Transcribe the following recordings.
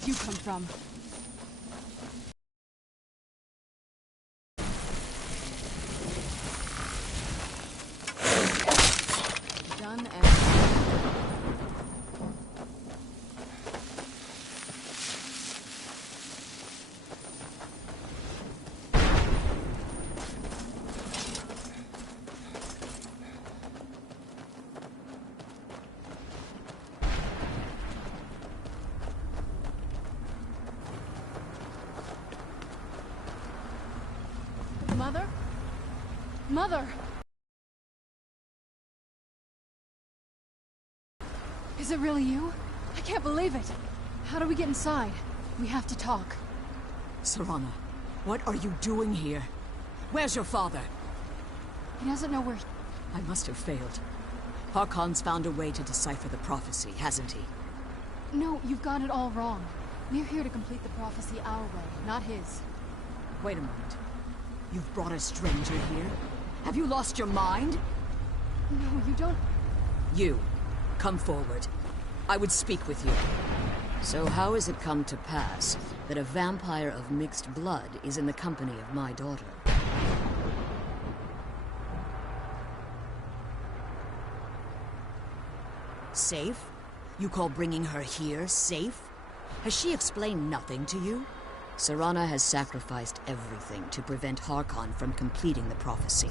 did you come from? Done and... Mother? Mother! Is it really you? I can't believe it! How do we get inside? We have to talk. Serana, what are you doing here? Where's your father? He doesn't know where... I must have failed. Harkon's found a way to decipher the prophecy, hasn't he? No, you've got it all wrong. We're here to complete the prophecy our way, not his. Wait a moment. You've brought a stranger here? Have you lost your mind? No, you don't... You, come forward. I would speak with you. So how has it come to pass that a vampire of mixed blood is in the company of my daughter? Safe? You call bringing her here safe? Has she explained nothing to you? Serana has sacrificed everything to prevent Harkon from completing the prophecy.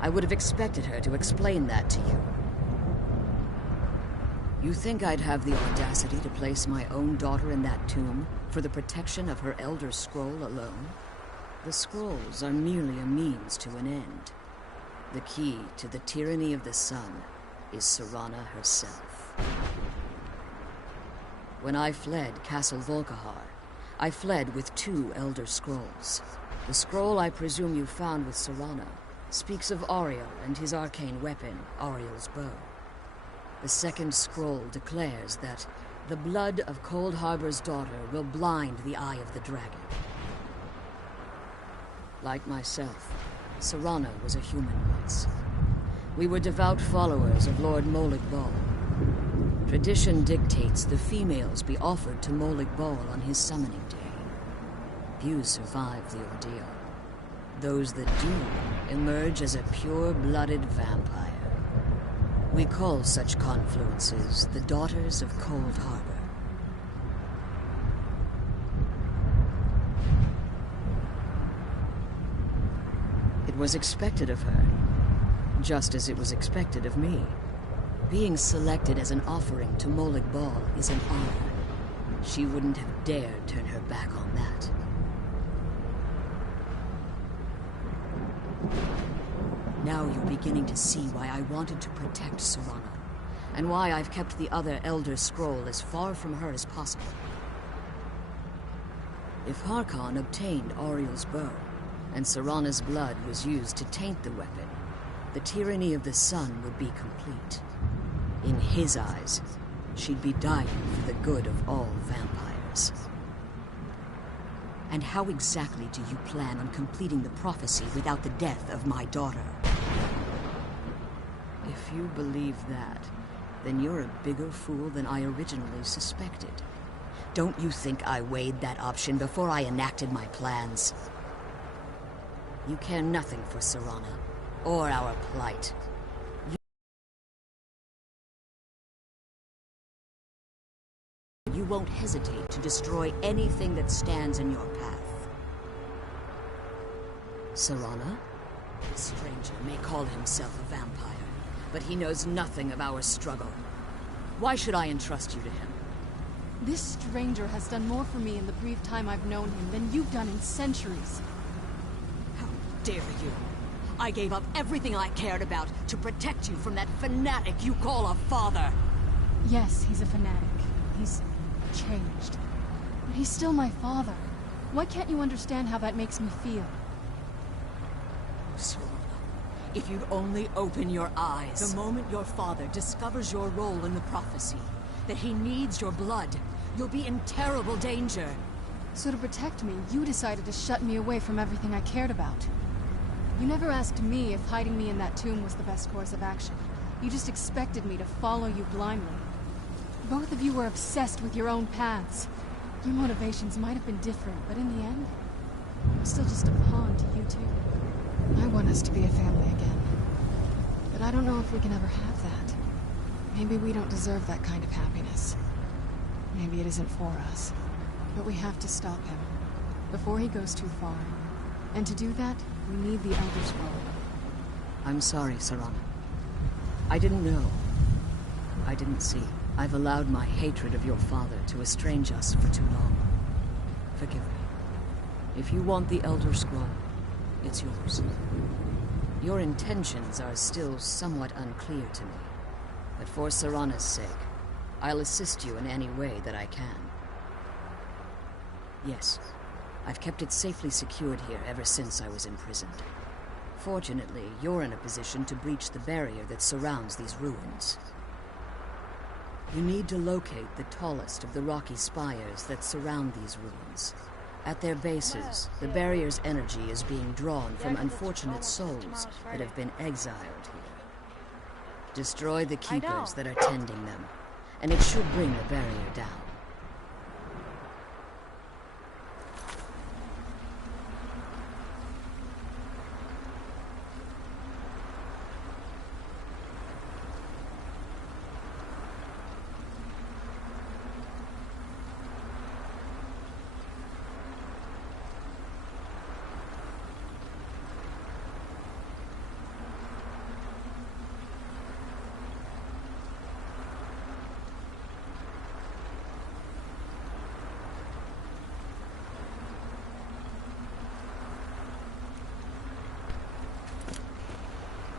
I would have expected her to explain that to you. You think I'd have the audacity to place my own daughter in that tomb for the protection of her Elder Scroll alone? The scrolls are merely a means to an end. The key to the tyranny of the sun is Serana herself. When I fled Castle Volkihar, I fled with 2 Elder Scrolls. The scroll I presume you found with Serana speaks of Auriel and his arcane weapon, Auriel's bow. The second scroll declares that the blood of Cold Harbor's daughter will blind the eye of the dragon. Like myself, Serana was a human once. We were devout followers of Lord Molig Bal. Tradition dictates the females be offered to Molig Bal on his summoning day. Few survive the ordeal. Those that do emerge as a pure-blooded vampire. We call such confluences the Daughters of Cold Harbor. It was expected of her, just as it was expected of me. Being selected as an offering to Molig Bal is an honor. She wouldn't have dared turn her back on that. Now you're beginning to see why I wanted to protect Serana, and why I've kept the other Elder Scroll as far from her as possible. If Harkon obtained Auriel's bow, and Serana's blood was used to taint the weapon, the tyranny of the sun would be complete. In his eyes, she'd be dying for the good of all vampires. And how exactly do you plan on completing the prophecy without the death of my daughter? If you believe that, then you're a bigger fool than I originally suspected. Don't you think I weighed that option before I enacted my plans? You care nothing for Serana, or our plight. You won't hesitate to destroy anything that stands in your path. Serana? This stranger may call himself a vampire, but he knows nothing of our struggle. Why should I entrust you to him? This stranger has done more for me in the brief time I've known him than you've done in centuries. How dare you! I gave up everything I cared about to protect you from that fanatic you call a father! Yes, he's a fanatic. He's changed. But he's still my father. Why can't you understand how that makes me feel? Serana, if you'd only open your eyes. The moment your father discovers your role in the prophecy, that he needs your blood, you'll be in terrible danger. So to protect me, you decided to shut me away from everything I cared about. You never asked me if hiding me in that tomb was the best course of action. You just expected me to follow you blindly. Both of you were obsessed with your own paths. Your motivations might have been different, but in the end, I'm still just a pawn to you two. I want us to be a family again. But I don't know if we can ever have that. Maybe we don't deserve that kind of happiness. Maybe it isn't for us. But we have to stop him, before he goes too far. And to do that, we need the Elder Scroll. I'm sorry, Serana. I didn't know. I didn't see. I've allowed my hatred of your father to estrange us for too long. Forgive me. If you want the Elder Scroll, it's yours. Your intentions are still somewhat unclear to me. But for Serana's sake, I'll assist you in any way that I can. Yes, I've kept it safely secured here ever since I was imprisoned. Fortunately, you're in a position to breach the barrier that surrounds these ruins. You need to locate the tallest of the rocky spires that surround these ruins. At their bases, the barrier's energy is being drawn from unfortunate souls that have been exiled here. Destroy the keepers that are tending them, and it should bring the barrier down.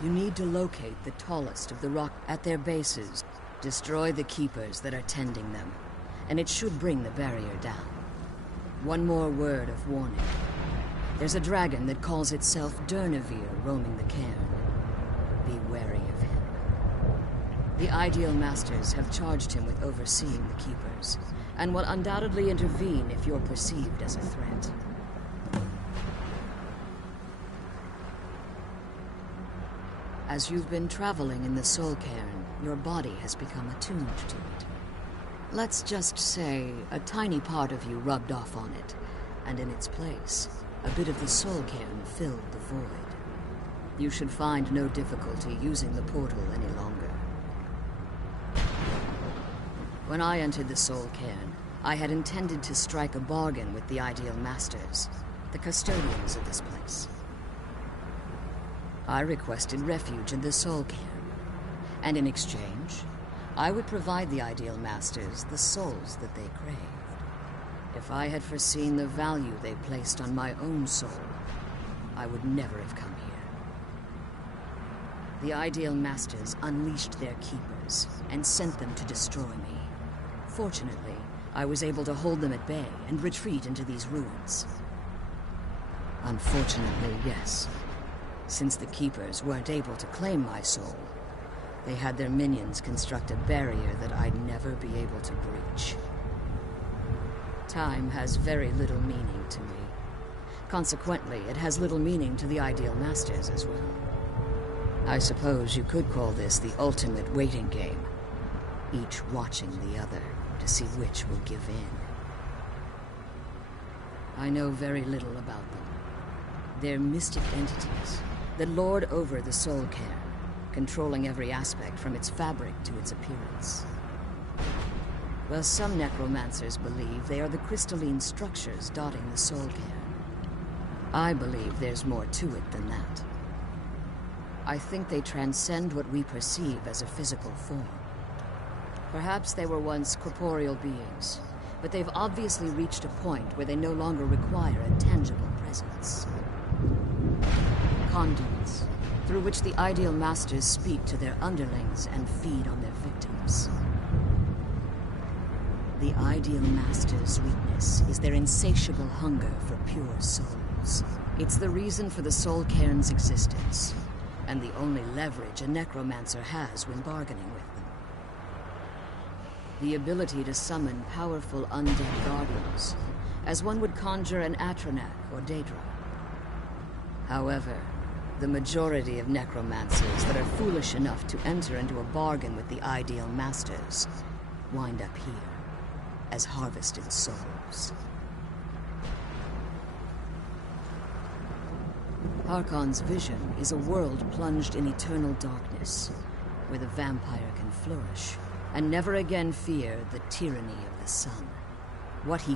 You need to locate the tallest of the rock at their bases. Destroy the keepers that are tending them, and it should bring the barrier down. One more word of warning. There's a dragon that calls itself Durnevere roaming the cairn. Be wary of him. The Ideal Masters have charged him with overseeing the keepers, and will undoubtedly intervene if you're perceived as a threat. As you've been traveling in the Soul Cairn, your body has become attuned to it. Let's just say a tiny part of you rubbed off on it, and in its place, a bit of the Soul Cairn filled the void. You should find no difficulty using the portal any longer. When I entered the Soul Cairn, I had intended to strike a bargain with the Ideal Masters, the custodians of this place. I requested refuge in the Soul Cairn, and in exchange, I would provide the Ideal Masters the souls that they craved. If I had foreseen the value they placed on my own soul, I would never have come here. The Ideal Masters unleashed their keepers and sent them to destroy me. Fortunately, I was able to hold them at bay and retreat into these ruins. Unfortunately, yes. Since the Keepers weren't able to claim my soul, they had their minions construct a barrier that I'd never be able to breach. Time has very little meaning to me. Consequently, it has little meaning to the Ideal Masters as well. I suppose you could call this the ultimate waiting game, each watching the other to see which will give in. I know very little about them. They're mystic entities that lord over the Soul Cairn, controlling every aspect from its fabric to its appearance. Well, some necromancers believe they are the crystalline structures dotting the Soul Cairn. I believe there's more to it than that. I think they transcend what we perceive as a physical form. Perhaps they were once corporeal beings, but they've obviously reached a point where they no longer require a tangible presence. Conduits, through which the Ideal Masters speak to their underlings and feed on their victims. The Ideal Masters' weakness is their insatiable hunger for pure souls. It's the reason for the Soul Cairn's existence, and the only leverage a necromancer has when bargaining with them. The ability to summon powerful undead guardians, as one would conjure an Atronak or Daedra. However, the majority of necromancers that are foolish enough to enter into a bargain with the Ideal Masters wind up here, as harvested souls. Harkon's vision is a world plunged in eternal darkness, where the vampire can flourish and never again fear the tyranny of the sun. What he